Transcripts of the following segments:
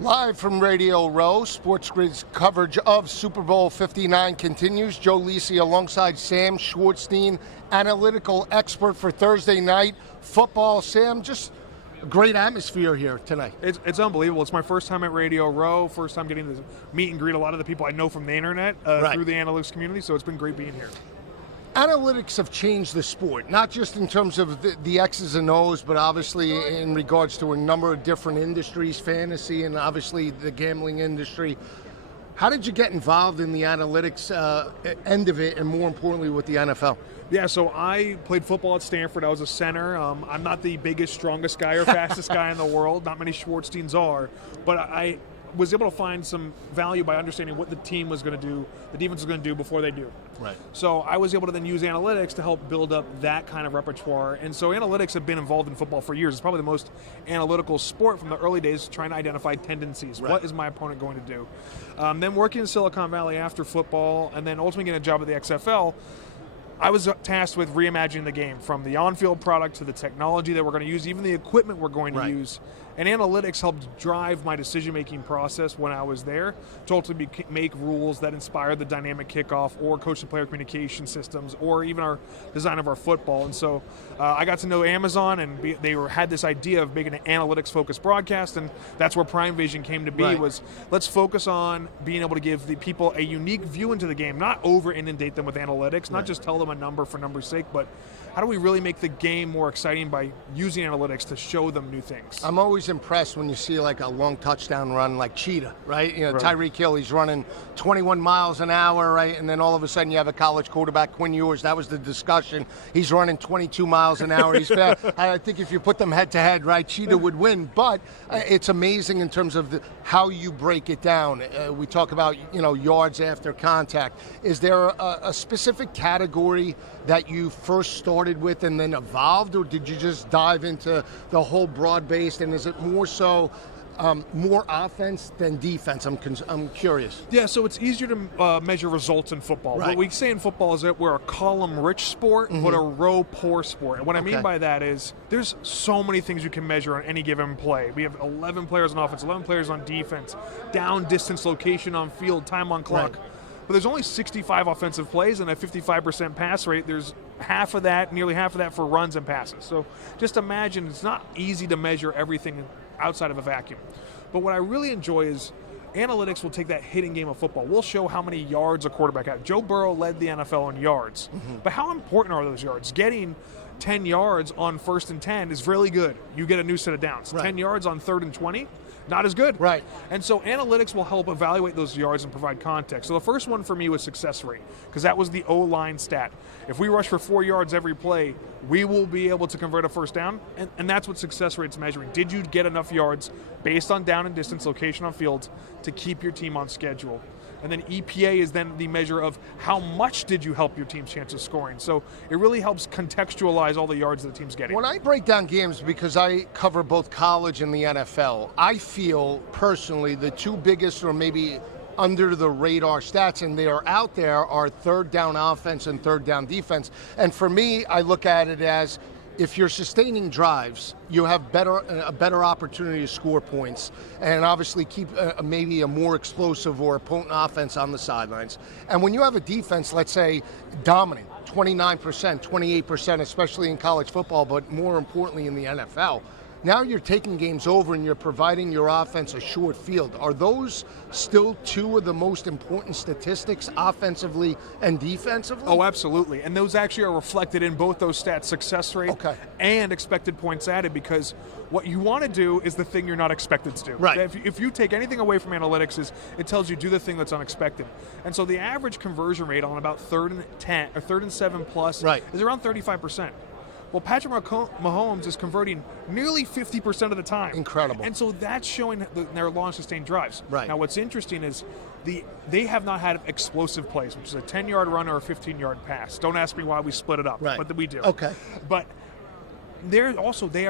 Live from Radio Row, SportsGrid's coverage of Super Bowl 59 continues. Joe Lisi alongside Sam Schwartzstein, analytical expert for Thursday night football. Sam, just a great atmosphere here tonight. It's unbelievable. It's my first time at Radio Row, first time getting to meet and greet a lot of the people I know from the internet through the analytics community, so it's been great being here. Analytics have changed the sport, not just in terms of the X's and O's, but obviously in regards to a number of different industries, fantasy and obviously the gambling industry. How did you get involved in the analytics end of it, and more importantly with the NFL? Yeah, so I played football at Stanford. I was a center. I'm not the biggest, strongest guy or fastest guy in the world. Not many Schwartzsteins are, but I was able to find some value by understanding what the team was going to do, the defense was going to do before they do. Right. So I was able to then use analytics to help build up that kind of repertoire. And so analytics have been involved in football for years. It's probably the most analytical sport from the early days, trying to identify tendencies. Right. What is my opponent going to do? Then working in Silicon Valley after football, and then ultimately getting a job at the XFL, I was tasked with reimagining the game, from the on-field product to the technology that we're going to use, even the equipment we're going to use. And analytics helped drive my decision-making process when I was there to ultimately make rules that inspire the dynamic kickoff or coach-to-player communication systems or even our design of our football. And so I got to know Amazon, and they had this idea of making an analytics-focused broadcast, and that's where Prime Vision came to be, was let's focus on being able to give the people a unique view into the game, not over-inundate them with analytics, not just tell them a number for number's sake, but how do we really make the game more exciting by using analytics to show them new things? I'm always impressed when you see like a long touchdown run like Cheetah, right? You know, Tyreek Hill, he's running 21 miles an hour, right? And then all of a sudden you have a college quarterback, Quinn Ewers. That was the discussion. He's running 22 miles an hour. He's fast. I think if you put them head to head, right, Cheetah would win. But it's amazing in terms of how you break it down. We talk about, yards after contact. Is there a specific category that you first started with and then evolved, or did you just dive into the whole broad-based, and is it more so more offense than defense? I'm curious. Yeah, so it's easier to measure results in football. Right. What we say in football is that we're a column-rich sport, but a row-poor sport. And what I mean by that is there's so many things you can measure on any given play. We have 11 players on offense, 11 players on defense, down, distance, location on field, time on clock. Right. But there's only 65 offensive plays and a 55% pass rate. There's nearly half of that for runs and passes. So just imagine it's not easy to measure everything outside of a vacuum. But what I really enjoy is analytics will take that hitting game of football. We'll show how many yards a quarterback had. Joe Burrow led the NFL in yards. But how important are those yards? Getting 10 yards on 1st and 10 is really good. You get a new set of downs. 10 yards on 3rd and 20, not as good. Right. And so analytics will help evaluate those yards and provide context. So the first one for me was success rate, because that was the O-line stat. If we rush for 4 yards every play, we will be able to convert a first down, and that's what success rate's measuring. Did you get enough yards based on down and distance, location on field, to keep your team on schedule? And then EPA is then the measure of how much did you help your team's chance of scoring. So it really helps contextualize all the yards that the team's getting. When I break down games, because I cover both college and the NFL, I feel personally the two biggest, or maybe under the radar stats, and they are out there, are 3rd down offense and 3rd down defense. And for me, I look at it as, if you're sustaining drives, you have a better opportunity to score points and obviously keep maybe a more explosive or potent offense on the sidelines. And when you have a defense, let's say, dominant, 29%, 28%, especially in college football, but more importantly in the NFL, now you're taking games over and you're providing your offense a short field. Are those still two of the most important statistics, offensively and defensively? Oh, absolutely. And those actually are reflected in both those stats, success rate and expected points added, because what you want to do is the thing you're not expected to do. Right. If you take anything away from analytics, it tells you do the thing that's unexpected. And so the average conversion rate on about 3rd and 10 or 3rd and 7 plus is around 35%. Well, Patrick Mahomes is converting nearly 50% of the time. Incredible. And so that's showing their long sustained drives. Right. Now, what's interesting is they have not had explosive plays, which is a 10-yard run or a 15-yard pass. Don't ask me why we split it up, but we do. Okay. But they are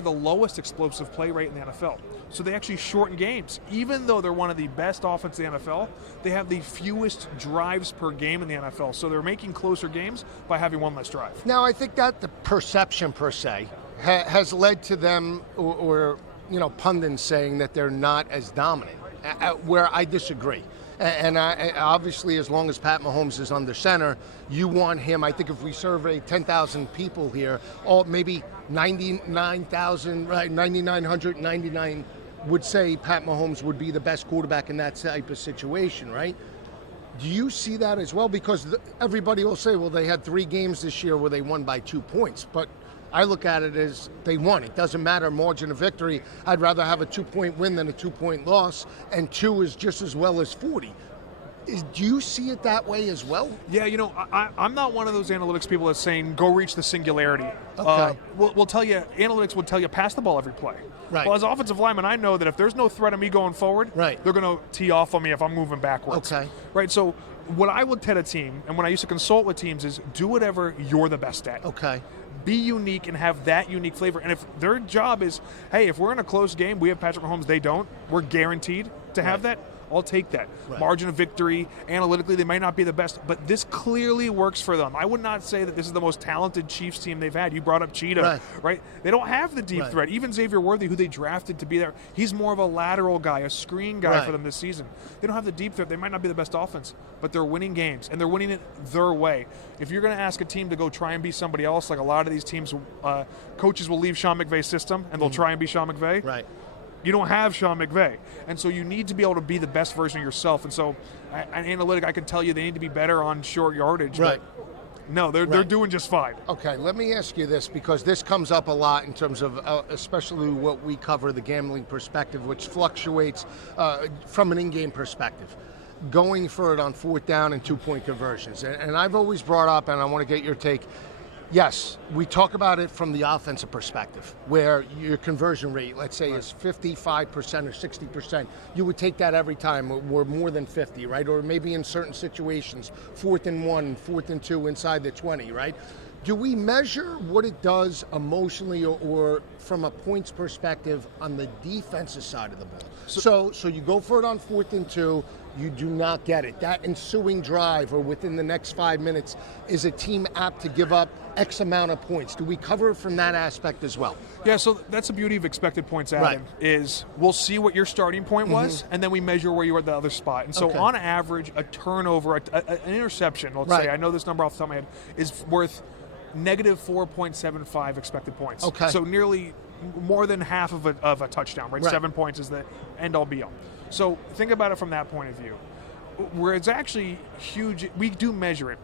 the lowest explosive play rate in the NFL. So they actually shorten games. Even though they're one of the best offenses in the NFL, they have the fewest drives per game in the NFL. So they're making closer games by having one less drive. Now, I think that the perception, per se, has led to them, or pundits saying that they're not as dominant. where I disagree. And obviously, as long as Pat Mahomes is under center, you want him. I think if we survey 10,000 people here, maybe 99,000, right, 9,999 would say Pat Mahomes would be the best quarterback in that type of situation, right? Do you see that as well? Because everybody will say, well, they had 3 games this year where they won by 2 points. But I look at it as they won. It doesn't matter margin of victory. I'd rather have a 2-point win than a 2-point loss, and 2 is just as well as 40. Do you see it that way as well? Yeah, I'm not one of those analytics people that's saying go reach the singularity. Okay. We'll tell you, analytics will tell you pass the ball every play. Right. Well, as an offensive lineman, I know that if there's no threat of me going forward, right, they're going to tee off on me if I'm moving backwards. Okay. Right, so what I would tell a team, and when I used to consult with teams, is do whatever you're the best at. Okay. Be unique and have that unique flavor. And if their job is, hey, if we're in a close game, we have Patrick Mahomes, they don't, we're guaranteed to have that, I'll take that. Right. Margin of victory, analytically, they might not be the best, but this clearly works for them. I would not say that this is the most talented Chiefs team they've had. You brought up Cheetah, right? They don't have the deep threat. Even Xavier Worthy, who they drafted to be there, he's more of a lateral guy, a screen guy for them this season. They don't have the deep threat. They might not be the best offense, but they're winning games, and they're winning it their way. If you're going to ask a team to go try and be somebody else, like a lot of these teams, coaches will leave Sean McVay's system, and they'll try and be Sean McVay. Right. You don't have Sean McVay. And so you need to be able to be the best version of yourself. And so an analytic, I can tell you they need to be better on short yardage. Right. But no, they're doing just fine. Okay, let me ask you this, because this comes up a lot in terms of especially what we cover, the gambling perspective, which fluctuates from an in-game perspective. Going for it on 4th down and 2-point conversions. And I've always brought up, and I want to get your take, yes, we talk about it from the offensive perspective, where your conversion rate, let's say, is 55% or 60%. You would take that every time, or more than 50, right? Or maybe in certain situations, 4th and 1, 4th and 2 inside the 20, right? Do we measure what it does emotionally or from a points perspective on the defensive side of the ball? So you go for it on 4th and 2, you do not get it. That ensuing drive or within the next 5 minutes, is a team apt to give up X amount of points? Do we cover it from that aspect as well? Yeah, so that's the beauty of expected points, Adam, is we'll see what your starting point was, and then we measure where you are at the other spot. And so on average, a turnover, an interception, let's say, I know this number off the top of my head, is worth negative 4.75 expected points. Okay. So nearly more than half of a touchdown, right? 7 points is the end-all be-all. So think about it from that point of view. Where it's actually huge, we do measure it.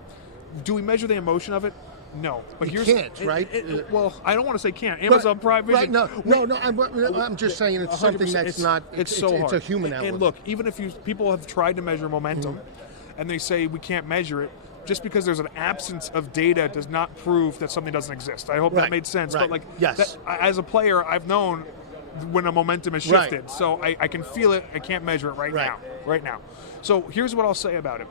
Do we measure the emotion of it? No. But you can't, right? Well, I don't want to say can't. Amazon Prime Video. Right, no, I'm just saying it's something that's not, it's so hard. It's a human element. And look, even if people have tried to measure momentum, and they say we can't measure it, just because there's an absence of data does not prove that something doesn't exist. I hope that made sense. But as a player, I've known when a momentum is shifted. So I can feel it. I can't measure it right now. So here's what I'll say about it.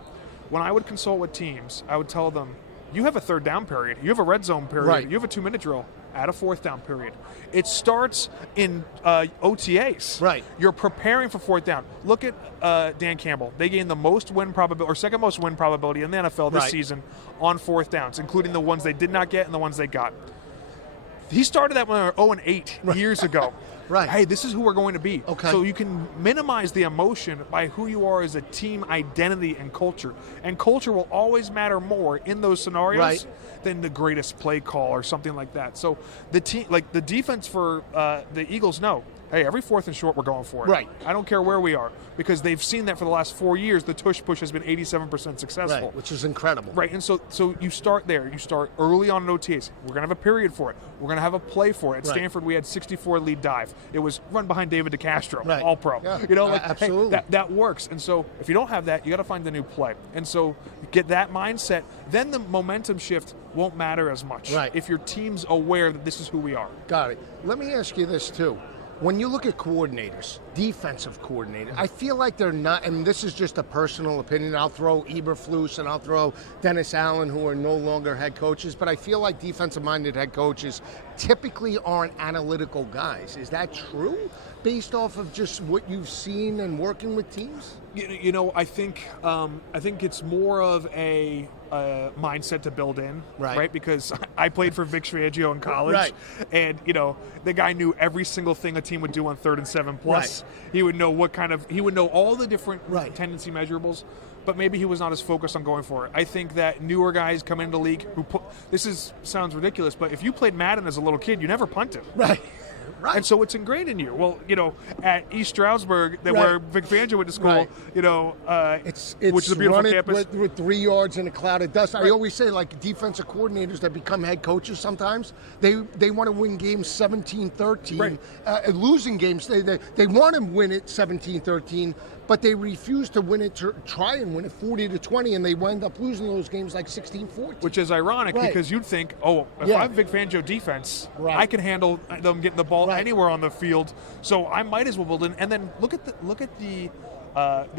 When I would consult with teams, I would tell them, you have a 3rd down period. You have a red zone period. You have a 2-minute drill. Add a 4th down period. It starts in OTAs. Right. You're preparing for 4th down. Look at Dan Campbell. They gained the most win probability, or second most win probability in the NFL this season on 4th downs, including the ones they did not get and the ones they got. He started that when they were 0-8 years ago. Hey, this is who we're going to be. Okay. So you can minimize the emotion by who you are as a team identity and culture. And culture will always matter more in those scenarios than the greatest play call or something like that. So the team, like the defense for the Eagles, know, hey, every 4th and short, we're going for it. Right. I don't care where we are, because they've seen that for the last 4 years. The tush push has been 87% successful. Right, which is incredible. Right, and so you start there. You start early on in OTAs. We're going to have a period for it. We're going to have a play for it. At Stanford, we had 64 lead dive. It was run behind David DeCastro, all pro. Yeah. Absolutely. Hey, that works. And so if you don't have that, you got to find the new play. And so you get that mindset, then the momentum shift won't matter as much. Right. If your team's aware that this is who we are. Got it. Let me ask you this too. When you look at coordinators, defensive coordinators, I feel like they're not, and this is just a personal opinion, I'll throw Eberflus and I'll throw Dennis Allen, who are no longer head coaches, but I feel like defensive-minded head coaches typically aren't analytical guys. Is that true, based off of just what you've seen and working with teams? I think it's more of a mindset to build in, Right. Because I played for Vic Fangio in college, Right. and the guy knew every single thing a team would do on 3rd and 7 plus. Right. He would know he would know all the different Right. tendency measurables, but maybe he was not as focused on going for it. I think that newer guys come into the league sounds ridiculous, but if you played Madden as a little kid, you never punted. Right. Right. And so it's ingrained in you. Well, at East Stroudsburg, where Vic Fangio went to school, Right. it's It's which is a beautiful run it campus. with 3 yards in a cloud of dust. I always say, like, defensive coordinators that become head coaches sometimes, they want to win games 17-13. Right. Losing games, they want to win it 17-13, but they refuse to win it, to try and win it 40-20, and they wind up losing those games like 16-14. Which is ironic Right. because you'd think, if Yeah. I'm Vic Fangio defense, Right. I can handle them getting the ball Right. anywhere on the field, so I might as well build in. And then look at the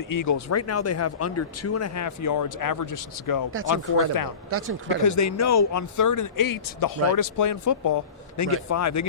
Eagles. Right now they have under 2.5 yards average distance to go That's on incredible. 4th down. That's incredible. Because they know on 3rd and 8, the hardest play in football, they can Right. get 5. They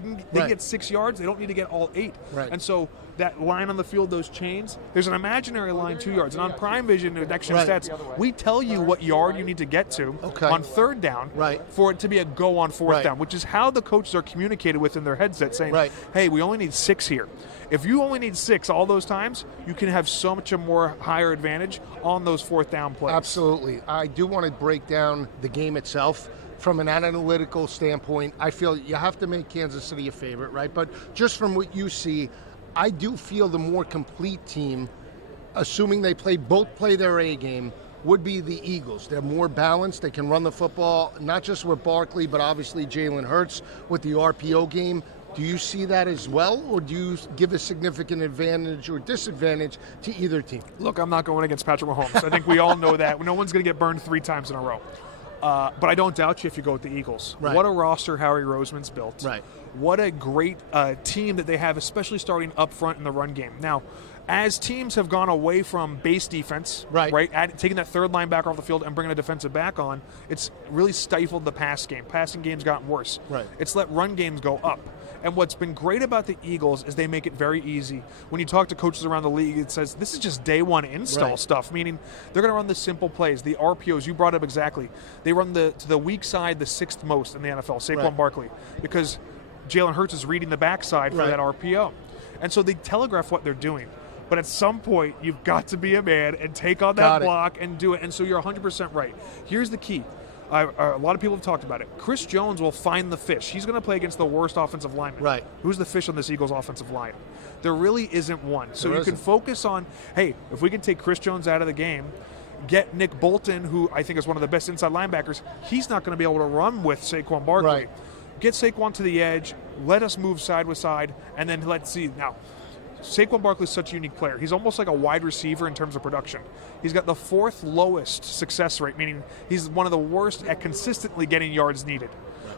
can Right. get 6 yards. They don't need to get all 8. Right. And so that line on the field, those chains, there's an imaginary line 2 yards. And on Prime Vision and Next Gen Right. Stats, we tell you what yard you need to get to Okay. on 3rd down Right. for it to be a go on 4th Right. down, which is how the coaches are communicated with in their headset, saying, Right. hey, we only need 6 here. If you only need 6 all those times, you can have so much a more higher advantage on those 4th down plays. Absolutely. I do want to break down the game itself. From an analytical standpoint, I feel you have to make Kansas City a favorite, right? But just from what you see, I do feel the more complete team, assuming they both play their A game, would be the Eagles. They're more balanced. They can run the football, not just with Barkley, but obviously Jalen Hurts with the RPO game. Do you see that as well, or do you give a significant advantage or disadvantage to either team? Look, I'm not going against Patrick Mahomes. I think we all know that. No one's going to get burned 3 times in a row. But I don't doubt you if you go with the Eagles. Right. What a roster Howie Roseman's built. Right. What a great team that they have, especially starting up front in the run game. Now, as teams have gone away from base defense, Right. taking that 3rd linebacker off the field and bringing a defensive back on, it's really stifled the pass game. Passing game's gotten worse. Right. It's let run games go up. And what's been great about the Eagles is they make it very easy. When you talk to coaches around the league, it says this is just day one install Right. stuff, meaning they're going to run the simple plays, the RPOs. You brought up exactly. They run to the weak side the 6th most in the NFL, Saquon Right. Barkley, because Jalen Hurts is reading the backside for Right. that RPO. And so they telegraph what they're doing. But at some point, you've got to be a man and take on that Got it. block and do it. And so you're 100% right. Here's the key. A lot of people have talked about it. Chris Jones will find the fish. He's going to play against the worst offensive lineman. Right. Who's the fish on this Eagles offensive line? There really isn't one. So There you can isn't. focus on, hey, if we can take Chris Jones out of the game, get Nick Bolton, who I think is one of the best inside linebackers, he's not going to be able to run with Saquon Barkley. Right. Get Saquon to the edge, let us move side with side, and then let's see. Now, Saquon Barkley is such a unique player. He's almost like a wide receiver in terms of production. He's got the 4th lowest success rate, meaning he's one of the worst at consistently getting yards needed.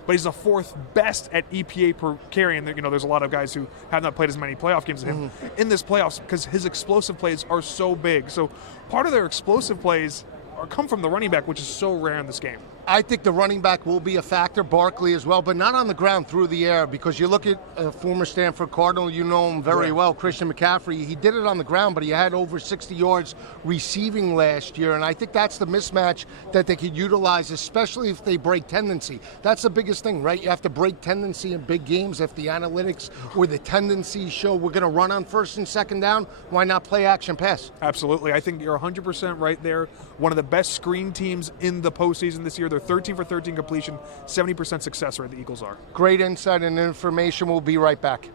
But he's the 4th best at EPA per carry, and there's a lot of guys who have not played as many playoff games as him in this playoffs because his explosive plays are so big. So part of their explosive plays come from the running back, which is so rare in this game. I think the running back will be a factor, Barkley as well, but not on the ground, through the air, because you look at a former Stanford Cardinal, you know him very well, Christian McCaffrey. He did it on the ground, but he had over 60 yards receiving last year, and I think that's the mismatch that they could utilize, especially if they break tendency. That's the biggest thing, right? You have to break tendency in big games. If the analytics or the tendencies show we're going to run on 1st and 2nd down, why not play action pass? Absolutely. I think you're 100% right there. One of the best screen teams in the postseason this year. They're 13 for 13 completion, 70% success rate, the Eagles are. Great insight and information. We'll be right back.